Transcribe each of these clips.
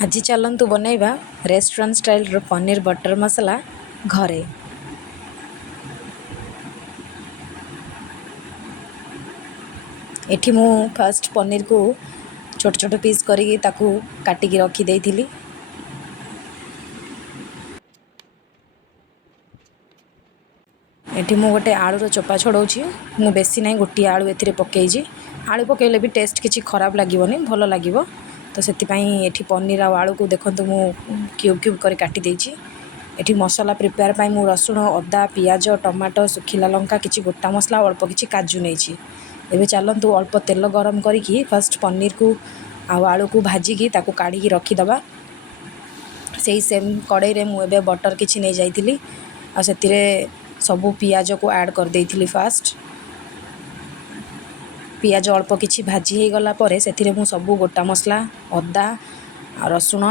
आज चलतु बनैबा restaurant style रो paneer butter मसाला घरे। एठी मु फर्स्ट पनीर को छोट छोट पीस करी ताकू काटिकी रखी देइथिली। एठी मु गोटे आलूर चोपा छड़ाऊँगी। मु बेसी ना गोटे आलू ए पकईजी। आलू पकईले भी टेस्ट किसी खराब लगे भल लगे। तो से एठी पनीर आलू को देखो मु क्यूब क्यूब कर काटी देइछि। एठी मसाला प्रिपेयर पाई मु रसुण अदा पियाज टमाटो सुखिला लंका किसी गोटा मसला अल्प किसी काजू नहीं। एबे चलतु अल्प तेल गरम करी फर्स्ट पनीर को आलू को भाजिकी ताकू काढ़ी रखीदबा। से सेम कड़ई रे मुझे बटर किसी नहीं जाइली आ से सबू पियाज को ऐड कर देइथिली। फास्ट पियाज अल्प किसी भाजी हो गला परे से मु सबू गोटा मसला अदा रसुण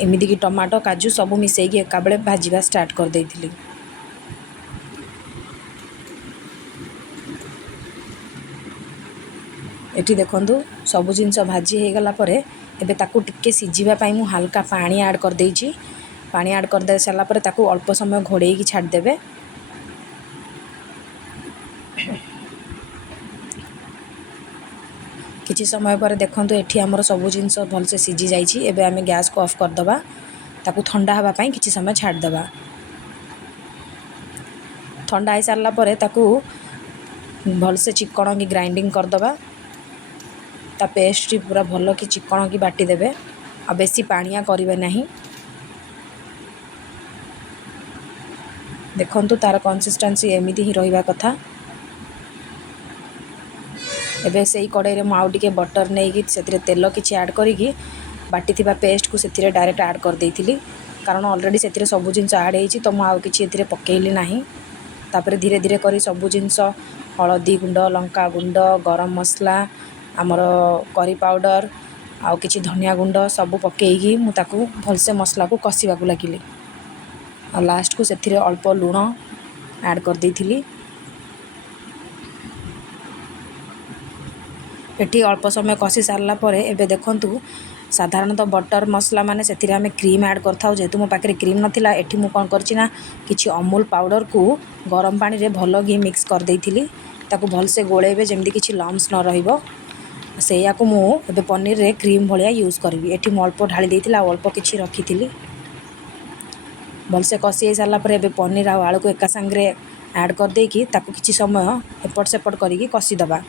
एमती कि टमाटो काजू सब मिसेकी एका बेले भाजवा स्टार्ट कर देइथिली। एठी देखंतु सबू जिनस भाजी हो गला परे एबे ताकू टिके सिझिबा पई मु हल्का पानी ऐड कर देइछि। पानी ऐड कर दे सारा परे ताकू अल्प समय घोड़े की छाड़ देबे। किछि समय पर देखंतु एठी हमर सबू जिनस भल से सिझी जाइछि। एबे आमे गैस को ऑफ कर दबा ताकू ठंडा हवा पई किछि समय छाड़ दबा। ठंडा हो सारा परे ताकू भल से चिकण की ग्राइंडिंग कर दबा। ता पेस्ट पूरा भल कि चिकण की बाटी देबे आ बेसी पानिया करिवे नाही। देखंतु तार कंसिस्टेंसी एमिति ही रहिबा कथा। एबे से कड़ई रे आउ टिके बटर नहीं से तेल किसी ऐड करी बाटी थिबा पेस्ट को से डायरेक्ट ऐड कर देइथिली। कारण ऑलरेडी से सबू जिनस ऐड होइछि तो मु आउ किछि एथिरे पकेइली नाही। तापर धीरे धीरे करी सबू जिनस हलदी गुंड लंका गुंड गरम मसला आमर करी पाउडर आउ किछि धनिया गुंड सब पकेइकी मु ताकू भलसे मसला को कसिबा को लागिली। आ लास्ट को से अल्प लुण ऐड कर देइथिली। एटी अल्प समय कषि सारा पर एबे देखंतु साधारणतः बटर मसला माने से आमे क्रीम ऐड करथाउ। जेहेतु मो पाखे क्रीम नथिला एठी मु कोन करचिना किछि अमूल पाउडर को गरम पानी रे भल घी मिक्स कर देइथिली। ताकू भल से गोळेबे जेमति किछि लम्स न रहिबो। सेया को मु एबे पनीर रे क्रीम भलिया यूज करबी। एठी मु अल्प ढाली देइथिला अल्प किछि रखिथिली। भल से कषि सारा पर एबे पनीर आ आलू को एका संगरे ऐड कर देकी ताकू किछि समय एपट सेपट करिकी कषि दबा।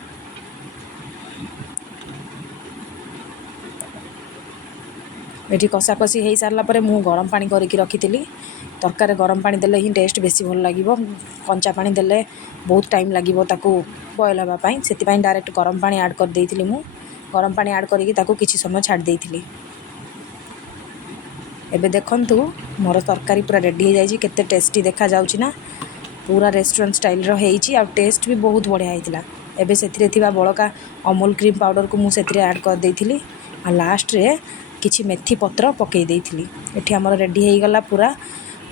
एठी कषा कषि हो सारा पर मु गरम पानी करके रखी। तरकारी गरम पानी देले ही टेस्ट बेसी भल लगे। कंचा पानी देले बहुत टाइम लगे ताकू बॉयल होगापाई। से डायरेक्ट गरम पानी ऐड कर देइथिली। मु गरम पानी ऐड करके ताकू किछि समय छाड़ देइथिली। एबे देखंतु मोर तरकारी पूरा रेडी हो जाइछि। केते टेस्टी देखा जाउछि ना। पूरा restaurant style row हेइछि a test भी बहुत बढ़िया हेइतिला। एबे सेथिरे थिबा बळका अमूल क्रीम पाउडर को मु सेथिरे ऐड कर देइथिली। आ लास्ट रे किछि मेथी पत्र पकई देइथिली। एठी हमर रेडी हो गला पूरा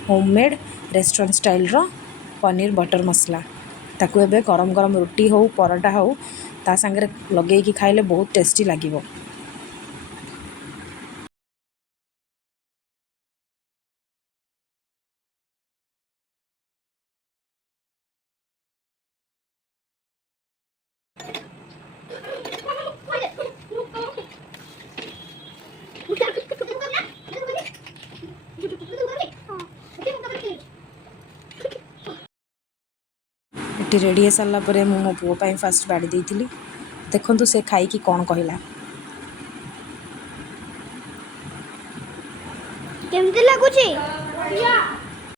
होममेड रेस्टोरेंट स्टाइल रो पनीर बटर मसला। ताकू एबे गरम गरम रोटी हो परोटा हो ता संगे लगे कि खाइले बहुत टेस्टी लागिवो। एटी रेडी हो सारा पर मो पुओ पाई फास्ट बाड़ी देइथिली। देखंतु से खाई कि कोन कहिला। केमती लागुची?